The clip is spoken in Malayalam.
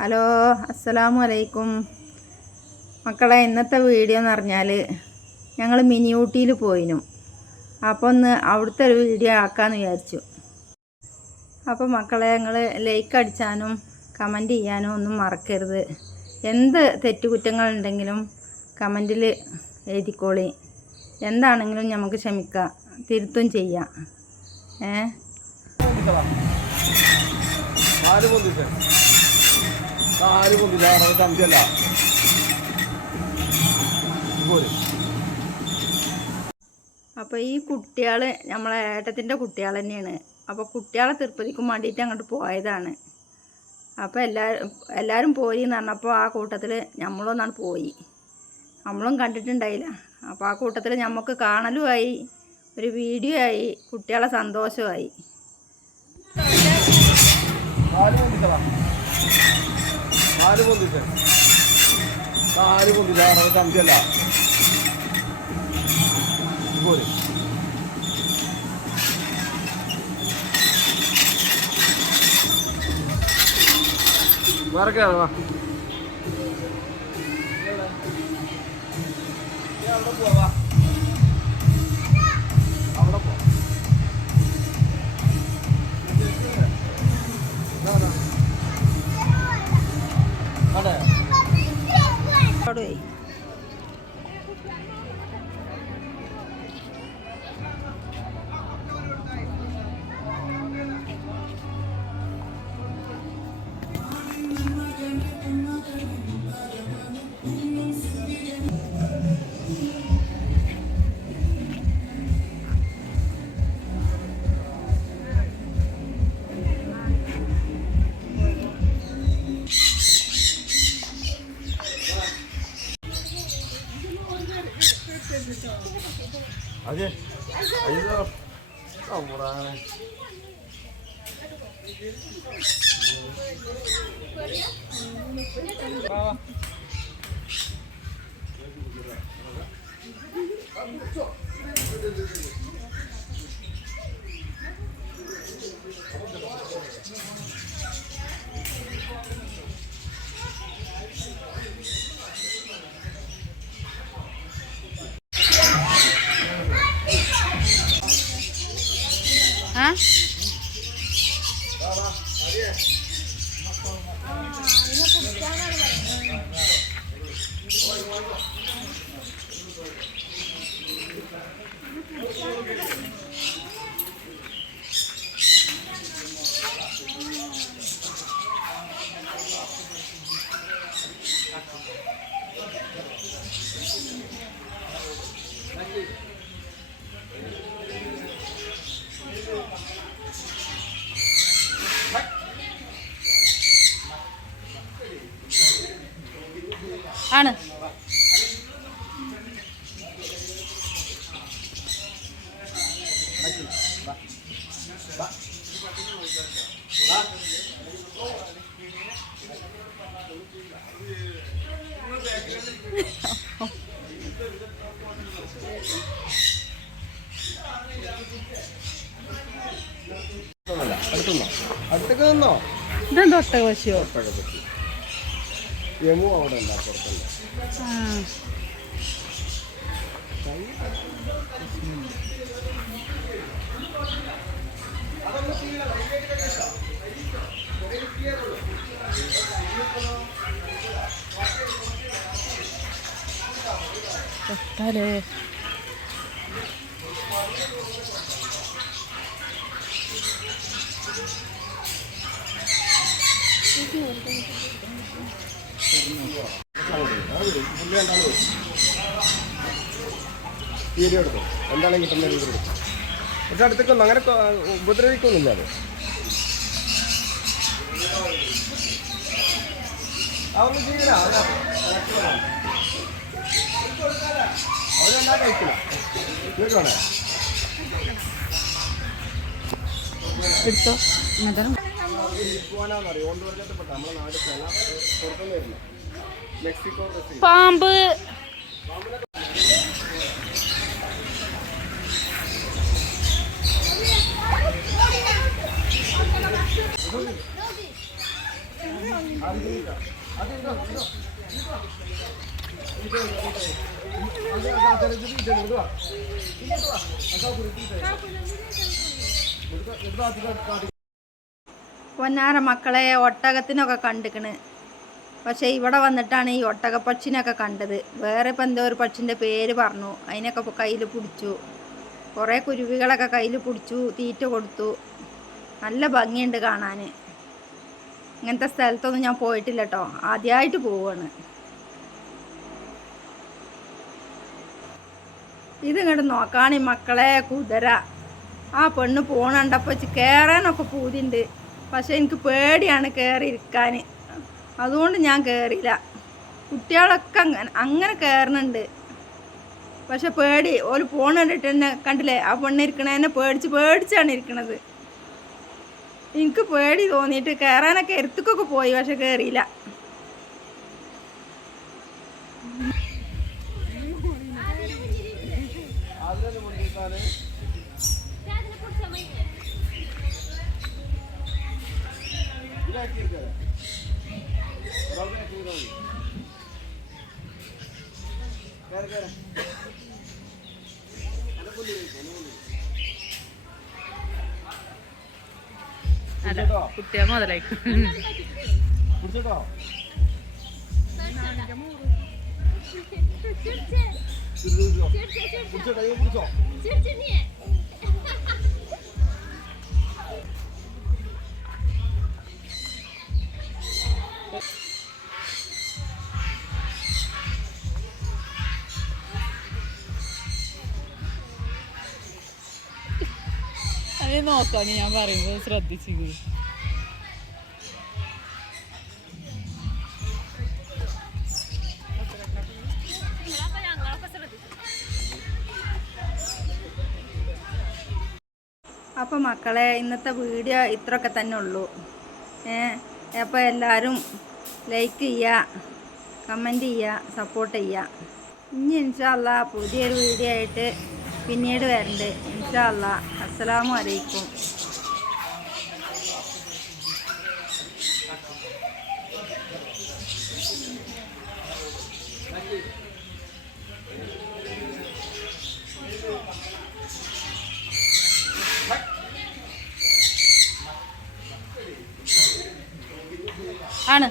ഹലോ, അസ്സലാമു അലൈക്കും മക്കളെ. ഇന്നത്തെ വീഡിയോ എന്ന് പറഞ്ഞാൽ ഞങ്ങൾ മിനി ഊട്ടിയിൽ പോയിനു. അപ്പോൾ ഒന്ന് അവിടുത്തെ ഒരു വീഡിയോ ആക്കാമെന്ന് വിചാരിച്ചു. അപ്പോൾ മക്കളെ, നിങ്ങൾ ലൈക്ക് അടിച്ചാനും കമൻറ്റ് ചെയ്യാനും ഒന്നും മറക്കരുത്. എന്ത് തെറ്റുകുറ്റങ്ങളുണ്ടെങ്കിലും കമൻറ്റിൽ എഴുതിക്കോളി. എന്താണെങ്കിലും നമുക്ക് ക്ഷമിക്കാം, തിരുത്തും ചെയ്യാം. അപ്പോൾ ഈ കുട്ടികൾ നമ്മളെ ഏട്ടത്തിൻ്റെ കുട്ടികൾ തന്നെയാണ്. അപ്പോൾ കുട്ടികളെ തിരുപ്പതിക്കും വേണ്ടിയിട്ട് അങ്ങോട്ട് പോയതാണ്. അപ്പോൾ എല്ലാവരും പോയി എന്ന് പറഞ്ഞപ്പോൾ ആ കൂട്ടത്തിൽ നമ്മളൊന്നാണ് പോയി. നമ്മളും കണ്ടിട്ടുണ്ടായില്ല. അപ്പോൾ ആ കൂട്ടത്തിൽ നമുക്ക് കാണലുമായി, ഒരു വീഡിയോ ആയി, കുട്ടികളെ സന്തോഷമായി. മറക്കാണോ അവിടെ പോവാ, അവിടെ പോ. അതെ അവിടെ aja ayo kamuran ആണ്. അടുത്തൊക്കെ നിന്നോ? ഇതെന്തോ ഒട്ടകപശുവോ? യമു അവിടെ ഉണ്ട് അപ്പുറത്തുണ്ട്. തൊട്ടാലേ വീഡിയോ എടുക്കും, എന്താണ് കിട്ടുന്ന രീതി എടുക്കും. പക്ഷെ അടുത്തേക്കൊന്നും അങ്ങനെ ഉപദ്രവിക്കൊന്നുമില്ല. അത് അതൊന്നും ചെയ്യില്ല. അവരെന്താ കഴിക്കില്ല. കേൾക്കണേ എടുത്തോ. പോകാനാന്നറിയോ? കൊണ്ടുവരപ്പെട്ട നമ്മുടെ നാട് പുറത്തുനിന്ന് വരുന്നത് മെക്സിക്കോ പാമ്പ്. പൊന്നാര മക്കളെ ഒട്ടകത്തിനൊക്കെ കണ്ടിക്കണ്. പക്ഷേ ഇവിടെ വന്നിട്ടാണ് ഈ ഒട്ടകപ്പക്ഷിനൊക്കെ കണ്ടത്. വേറെ ഇപ്പം എന്തോ ഒരു പക്ഷിൻ്റെ പേര് പറഞ്ഞു. അതിനൊക്കെ കയ്യിൽ പിടിച്ചു. കുറേ കുരുവികളൊക്കെ കയ്യിൽ പിടിച്ചു, തീറ്റ കൊടുത്തു. നല്ല ഭംഗിയുണ്ട് കാണാൻ. ഇങ്ങനത്തെ സ്ഥലത്തൊന്നും ഞാൻ പോയിട്ടില്ല കേട്ടോ, ആദ്യമായിട്ട് പോവുകയാണ്. ഇതിങ്ങോട്ട് നോക്കാണ് മക്കളെ, കുതിര. ആ പെണ്ണ് പോണണ്ടപ്പോൾ കയറാനൊക്കെ പൂതിയുണ്ട്. പക്ഷെ എനിക്ക് പേടിയാണ് കയറിയിരിക്കാൻ. അതുകൊണ്ട് ഞാൻ കയറിയില്ല. കുട്ടികളൊക്കെ അങ്ങനെ കയറുന്നുണ്ട്. പക്ഷെ പേടി, ഓല് പോണ കണ്ടിട്ട് തന്നെ കണ്ടില്ലേ, ആ പെണ്ണ് ഇരിക്കണേനെ പേടിച്ചാണ് ഇരിക്കണത്. എനിക്ക് പേടി തോന്നിയിട്ട് കയറാനൊക്കെ എരുത്തുക്കൊക്കെ പോയി, പക്ഷെ കയറിയില്ല. കുട്ടിയെ മുതലായിക്കും. അത് നോക്കാണ് ഞാൻ പറയുന്നത്, ശ്രദ്ധിച്ചിരുന്നു. അപ്പോൾ മക്കളെ, ഇന്നത്തെ വീഡിയോ ഇത്രയൊക്കെ തന്നെ ഉള്ളൂ. അപ്പോൾ എല്ലാവരും ലൈക്ക് ചെയ്യുക, കമൻറ്റ് ചെയ്യുക, സപ്പോർട്ട് ചെയ്യുക. ഇനി ഇൻഷാ അല്ലാഹ് പുതിയൊരു വീഡിയോ ആയിട്ട് പിന്നീട് വരണ്ട്. ഇൻഷാ അല്ലാഹ്. അസ്സലാമു അലൈക്കും. ആണ്